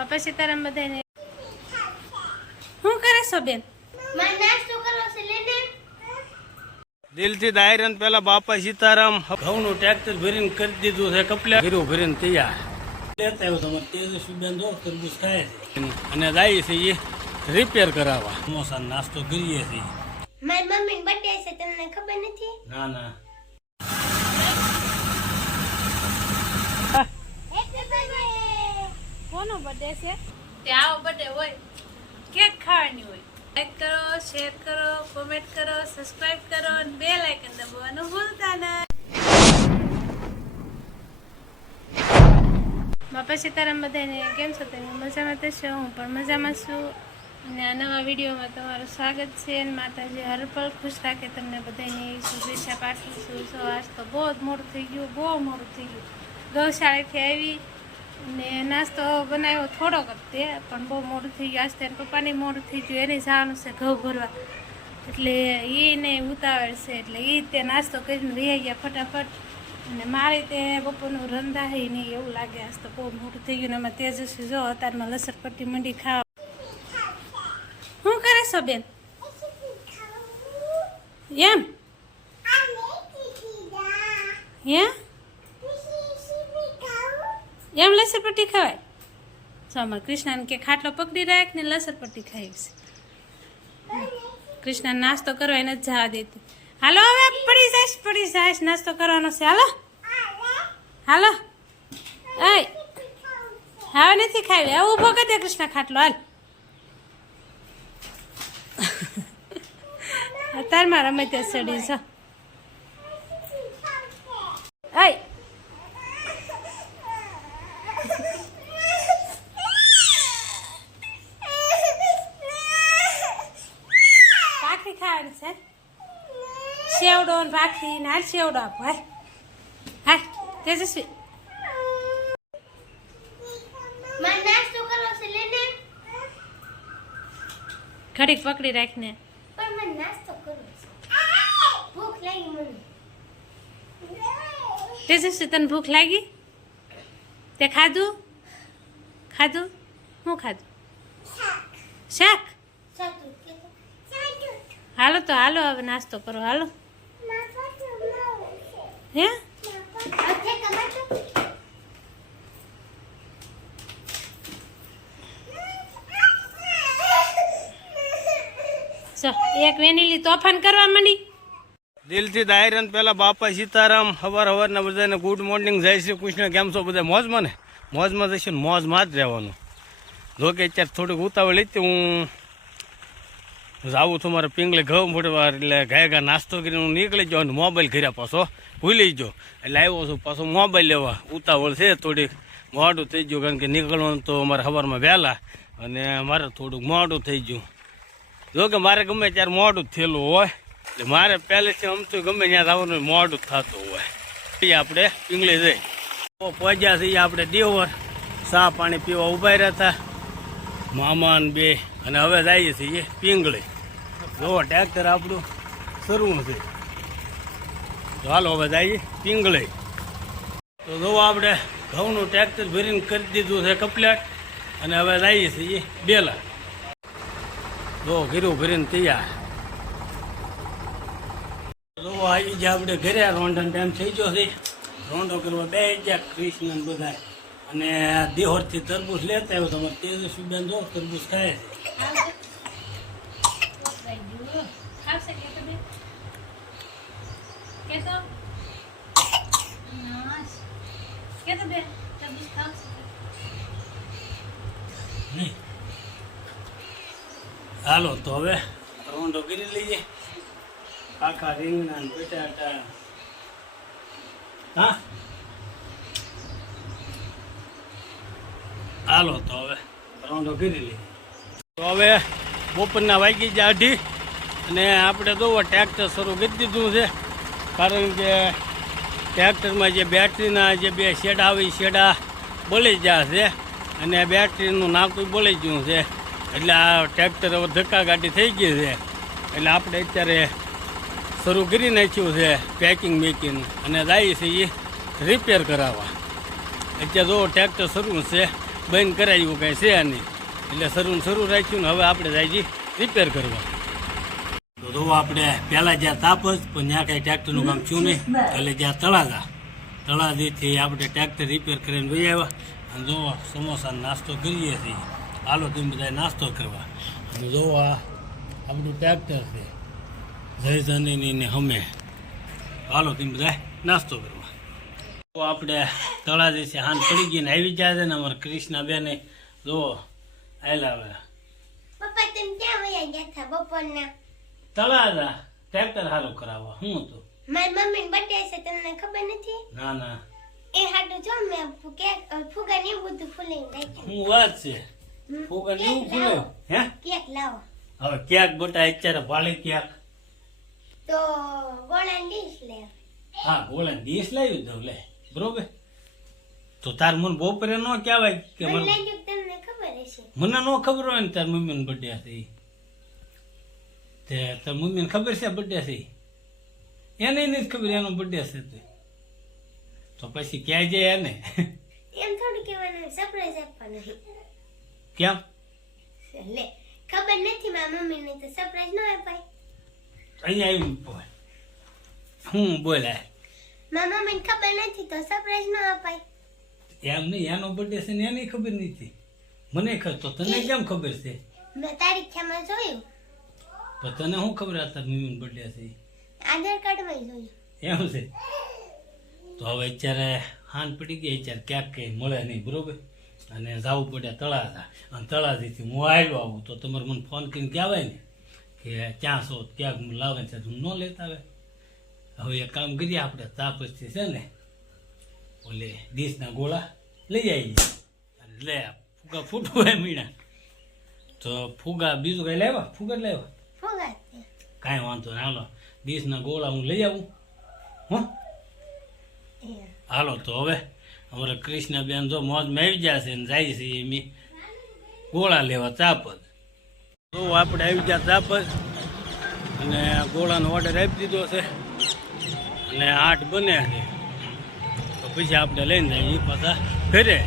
બાપા સીતારામ બધાને. શું કરે છો બેન? મારે નાસ્તો કરવો છે લેને દિલથી દાયરન પેલા બાપા સીતારામ ઘઉંનું ટ્રેક્ટર ભરીને કરી દીધું છે કપલા ભીરું ભરીને તૈયાર. લેતા આવ્યો તમારે તેજસ્વી બેન જો તરબૂચ ખાય છે. અને જાય છે એ રિપેર કરાવવા. સમોસા નાસ્તો કરીએ છીએ. મારી મમ્મી બર્થડે છે તમને ખબર નથી? ના ના હેપી બર્થડે કોનો બર્થડે છે? તે બર્થડે હોય. કેક ખાવાની હોય. લાઈક કરો શેર કરો કોમેન્ટ કરો સબસ્ક્રાઇબ કરો અને બે લાઇકન દબાવવાનું ભૂલતા ના. બાપા સીતારામ બધાને કેમ છો? તમે મજામાં તો છો? હું પણ મજામાં છું. અને આ નવા વિડીયોમાં તમારું સ્વાગત છે અને માતાજી હરપળ ખુશ રાખે તમને બધાને. શુભેચ્છા પાઠવું છું. આજ તો બહુ જ મોડું થઈ ગયું બહુ મોડું થઈ ગયું. ગૌશાળાથી આવી ને નાસ્તો બનાવ્યો થોડોક જ તે પણ બહુ મોડું થઈ ગયું. આજ પપ્પાને મોડું થઈ ગયું એને જવાનું છે ઘઉં ભરવા. એટલે એ નહીં ઉતાવળ છે એટલે એ તે નાસ્તો કરીને રહી ગયા ફટાફટ. અને મારે તે બપોરનું રંધાય નહીં એવું લાગે. આજ તો બહુ મોડું થઈ ગયું ને એમાં તેજસ્વી જો અત્યારમાં લસરપટ્ટી મંડી ખાવા. શું કરે છો બેન? એમ? હે એમ લસરપટ્ટી ખવાય. જો અમારે કૃષ્ણાને કે ખાટલો પકડી રાખ ને લસરપટ્ટી ખાઈશ કૃષ્ણ નાસ્તો કરવા એને જવા દેતી. હાલો હવે પડી જાય પડી જાય નાસ્તો કરવાનો છે. હાલો. હાલો. એ હવે નથી ખાવી. હવે ઊભો કરી દે કૃષ્ણ ખાટલો. હાલ. તારમાં રમે ત્યાં સડી છો આય ભાખરી ખાવાની છે સેવડો ને ભાખરી ને હાલ સેવડો આપો હાલ હાલ તેજસ્વી ઘડીક પકડી રાખને તેજસ્વી તને ભૂખ લાગી તે ખાધું ખાધું શું ખાધું શાક હાલો તો હાલો હવે નાસ્તો કરો હાલો હે? એક વેનીલી તોફાન કરવા માંડી. દિલથી દાયરન પેલા બાપા સીતારામ હવાર હવારના બધાને ગુડ મોર્નિંગ જય શ્રી કૃષ્ણ, કેમ છો બધા? મોજમાં ને? મોજમાં જશે મોજમાં જ રહેવાનું. જોકે અત્યારે થોડીક ઉતાવળ લીધી હું જાવું છું મારે પિંગલે ઘઉં ફૂટવા એટલે ગાય ગા નાસ્તો કરીને હું નીકળી જાઉં અને મોબાઈલ ઘર્યા પાછો. ભૂલી ગયો. એટલે આવ્યો છું પાછો મોબાઈલ લેવા. ઉતાવળ છે થોડીક. મોડું થઈ ગયું કારણ કે નીકળવાનું તો અમારે સવારમાં વહેલા. અને મારે થોડુંક મોડું થઈ ગયું. જો કે મારે ગમે ત્યારે મોડું થયેલું હોય. એટલે મારે પહેલેથી તો ગમે ત્યાં જવાનું મોડું થતું હોય. એ આપણે પિંગલે જઈ પહોંચ્યા છીએ આપણે દેવર. ચા પાણી પીવા ઊભા રહ્યા હતા. મામાન બે, અને હવે જઈએ છીએ પિંગળી. જો ટ્રેક્ટર આપણું શરૂ છે. ચાલો હવે જઈએ પિંગળી. તો જો આપણે ઘઉંનું ટ્રેક્ટર ભરીને કરી દીધું છે કપલેટ, અને હવે જઈએ છીએ બેલા. જો ઘીરું ભરીને તૈયાર. જો આવી જાય આપણે ઘરે રોંઢાનો ટાઈમ થઈ ગયો છે. રોંઢો કરવા બે ગયા કૃષ્ણ બધા અને દેહોરથી તરબૂચ લેતા આવ્યો. તમારે તેજસ્વી બેન જો તરબૂચ ખાય. છે. હાલો તો હવે રોંઢો કરી લઈએ. આખા રીંગણા બટાટા હા? હાલો તો હવે રાઉન્ડો કરી લઈએ. તો હવે બપોરના વાગી ગયા અઢી અને આપણે તો ટ્રેક્ટર શરૂ કરી દીધું છે. કારણ કે ટ્રેક્ટરમાં જે બેટરીના જે બે શેડા આવે શેડા બોલી ગયા છે અને બેટરીનું નાકું બળી ગયું છે. એટલે આ ટ્રેક્ટર હવે ધક્કા ગાડી થઈ ગઈ છે. એટલે આપણે અત્યારે શરૂ કરી નાખ્યું છે પેકિંગ મેકિંગ અને જાય છે એ રિપેર કરાવવા. અત્યારે જો ટ્રેક્ટર શરૂ છે. બંધ કરાવ્યું કાંઈ છે નહીં. એટલે શરૂ શરૂ રાખ્યું ને હવે આપણે જાય રિપેર કરવા. તો જો આપણે પહેલાં જ્યાં તાપ જ, પણ ત્યાં કાંઈ ટ્રેક્ટરનું કામ થયું નહીં. એટલે જ્યાં તળાજા. તળાજીથી આપણે ટ્રેક્ટર રિપેર કરીને વહી આવ્યા. અને જો સમોસા નાસ્તો કરીએ છીએ. હાલો તમે બધા નાસ્તો કરવા. અને જો આપણું ટ્રેક્ટર છે. જય જનીની ને હમે. હાલો તમે બધા નાસ્તો કરવા. આપણે તળાજી છે હાન પડી ગઈ ને આવી જાય છે ને અમારા કૃષ્ણાબેને જો આયલા હવે. પપ્પા તમે ક્યાં વયા ગયા હતા બપોરના? તળાજા ટ્રેક્ટર હારું કરાવવા. હું હતું? મારી મમ્મી બર્થડે છે તમને ખબર નથી? ના ના. એ હાટુ જો મે કે ફુગા ને બધું ફૂલી રાખ્યું. હું વાત છે? ફૂગર જેવું ફૂલ્યો હે? કેક લાવો. હવે ક્યાંક બોટા અત્યારે વાળી ક્યાંક? તો ગોળા ડીશ લે. હા ગોળા ડીશ લાવી દઉં લે. બરોબર? તો તાર મને બપોરે ન કહેવાય કે મને મને તમને ખબર હશે. મને ન ખબર હોય ને તાર મમ્મીનો બર્થડે છે તે તાર મમ્મીને ખબર છે બર્થડે છે એને નથી ખબર એનો બર્થડે છે તે. તો પછી ક્યાં જાય એને? એમ થોડું કહેવાનું સરપ્રાઈઝ આપવાનું કેમ? લે ખબર નથી મારા મમ્મીને તો સરપ્રાઈઝ ન અપાય અહીંયા આવી બોલ. હું બોલાય. મારા મમ્મીને ખબર નથી તો સરપ્રાઈઝ ન અપાય. એમ નહીં એનો બર્થડે છે ને એને ખબર નથી. મને ખબર તો તને કેમ ખબર છે? મેં તારીખમાં જોયું. પણ તને શું ખબર હતા મમ્મીનો બર્થડે છે? આધાર કાર્ડમાં જોયું. એમ છે? તો હવે અત્યારે હાન પડી ગઈ અત્યારે ક્યાંક કંઈ મળે નહીં બરોબર? અને જવું પડે તળાજા. અને તળાજીથી હું આવ્યો આવું તો તમારે મને ફોન કરીને કહેવાય ને કે ક્યાં છો ક્યાંક લાવે છે તું ન લેતા આવે. હવે એક કામ કરીએ આપણે તાપસથી છે ને? ઓલે દેશના ગોળા લઈ આવીએ. અને લે ફુગા ફૂટવું મીણા. તો ફુગા બીજું કઈ લાવ્યા? ફુગા લાવ્યા? કાંઈ વાંધો નહીં હાલો. દેશના ગોળા હું લઈ આવું. હો? હાલો તો હવે અમારે કૃષ્ણ બેન જો મોજમાં આવી જશે ને જાય છે એમ ગોળા લેવા ચાપદ તો આપણે આવી ગયા ચાપદ અને ગોળાનો ઓર્ડર આપી દીધો છે. અને આઠ બને છે. તો પછી આપણે લઈને જઈએ પાછા ઘરે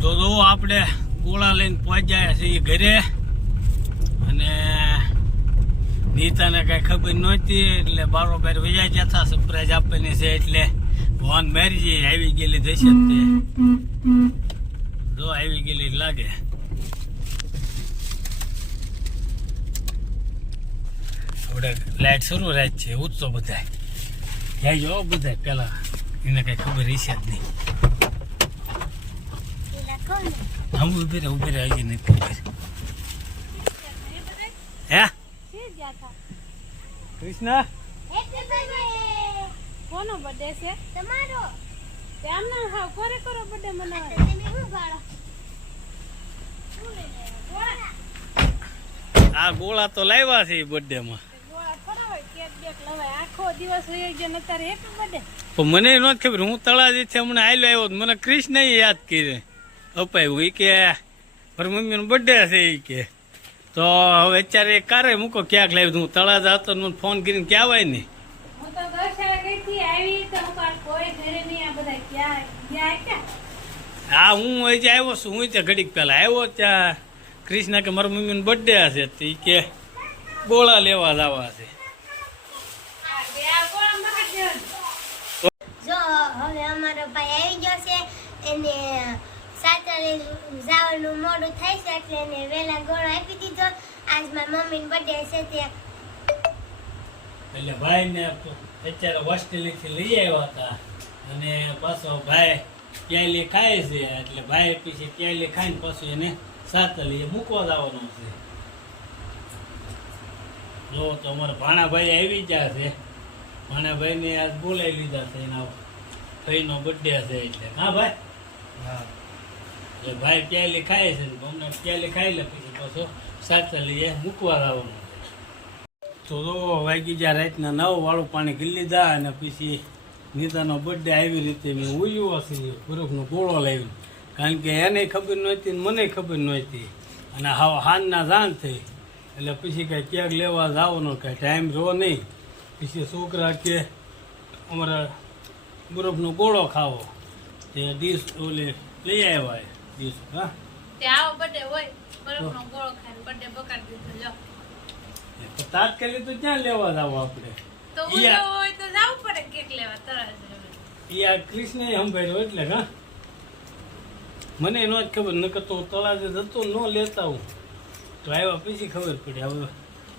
તો જો આપણે ગોળા લઈને છે ઘરે. અને નીતાને કઈ ખબર નહોતી, એટલે બારોબાર વયા જતા સરપ્રાઈઝ આપવાની છે એટલે ભગવાન મેરી આવી ગયેલી દશે તે જો આવી ગયેલી લાગે. આપણે લાઈટ શરૂ રાત છે ઉત્સવ બધા જાય જો બધા પેલા. એને કઈ ખબર હશે જ નહીં. હમ ઊભી રહે ઊભી રહે હજી નથી ખબર હે? કૃષ્ણ? કોનો બર્થડે છે? તમારો. તે આમના હાવ કોરે કરો બર્થડે મનાવે. તમે શું ભાડો આ ગોળા તો લાવ્યા છે બર્થડે માં. ને મને નહોતી ખબર હું છે હમણાં આવેલો આવ્યો તો મને કૃષ્ણ યાદ કરી. અપાયું એ કે મારી મમ્મીનો બર્થડે છે એ કે. તો હવે અત્યારે કારે મૂકો ક્યાંક લાવ્યું હું તળાજા હતો મને ફોન કરીને કહેવાય ને. હું તો દર્શાવે ગઈ હતી આવી તો હું કાલ કોઈ ઘરે નહીં આ બધા ક્યાં ગયા ક્યાં હા હું હજી આવ્યો છું હું ત્યાં ઘડીક પહેલાં આવ્યો ત્યાં. કૃષ્ણ કે મારા મમ્મીનો બર્થડે હશે તો ઈ કે ગોળા લેવા લાવવા છે. જો હવે અમારો ભાઈ આવી ગયો છે એને સાતરે જવાનું મોડું થઈ છે એટલે એને વહેલા ગોળો આપી દીધો. આજ મારી મમ્મીની બર્થડે છે ત્યાં. એટલે ભાઈને અત્યારે હોસ્ટેલેથી લઈ આવ્યા હતા. અને પાછો ભાઈ પ્યાલી ખાય છે. એટલે ભાઈ પછી પ્યાલી ખાઈને પાછું એને સાતલીએ મૂકવા જવાનો છે. જો તો અમારા ભાણાભાઈ આવી ગયા છે. ભાણાભાઈને આજ બોલાવી લીધા છે. એના ભાઈનો બર્થડે છે એટલે. હા ભાઈ? એટલે ભાઈ ત્યાં ખાય છે અમને ત્યાં ખાઈ લે, પછી પાછો લઈએ, મૂકવા છે તો તો વાગી ગયા રાતના નવ, વાળું પાણી ગીલી લીધા અને પછી નીતાનો બર્થડે આવી રીતે મેં ઉયું હશે પૂરકનો ગોળો લાવ્યો. કારણ કે એને ખબર નહોતી મને ખબર નહોતી. અને હાવ હાનના જાણ થઈ. એટલે પછી કાંઈ ક્યાંક લેવા જવાનો કાંઈ ટાઈમ રહો નહીં. પછી છોકરા કે, અમારા બરફનો ગોળો ખાવો. તે ડીશ ઓલે લઈ આવ્યા. ડીશ હા. તે બર્થડે હોય બરફનો ગોળો ખાઈને બર્થડે બગાડી દીધો લો તો તાત્કાલિક તો ક્યાં લેવા જાવ આપણે? તો ઈ હોય તો જવું પડે કેક લેવા તરત ઈ કૃષ્ણએ સંભાળ્યો એટલે હા. મને નો જ ખબર નકર તો તળાજે જતો ન લેતા હું. તો આવ્યા પછી ખબર પડી હવે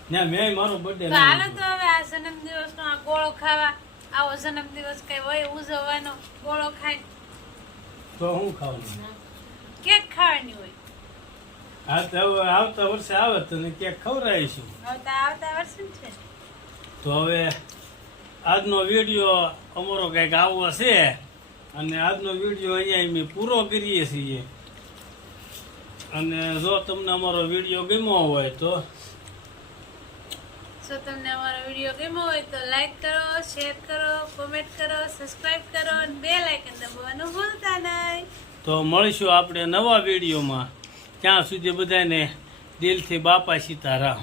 ના મેં મારો બર્થડે હાલો તો હવે આ જન્મ દિવસનો આ ગોળો ખાવા આવો જન્મ દિવસ કઈ હોય ઉજવવાનો ગોળો ખાઈ તો હું ખાવાનું? કેક ખાવાની હોય. હા તો આવતા વર્ષે આવે તો ને કેક ખવડાવીશું. આવતા આવતા વર્ષે છે. તો હવે આજનો વીડિયો અમારો કંઈક આવો છે અને આજનો વીડિયો અહીંયા અમે પૂરો કરીએ છીએ. અને જો તમને અમારો વીડિયો ગમ્યો હોય તો જો તમને અમારો વીડિયો ગમ્યો હોય તો લાઈક કરો શેર કરો કોમેન્ટ કરો સબસ્ક્રાઇબ કરો અને બે લાઇકન દબાવવાનું ભૂલતા નહીં. તો મળીશું આપણે નવા વિડીયોમાં. ત્યાં સુધી બધાને દિલથી બાપા સીતારામ.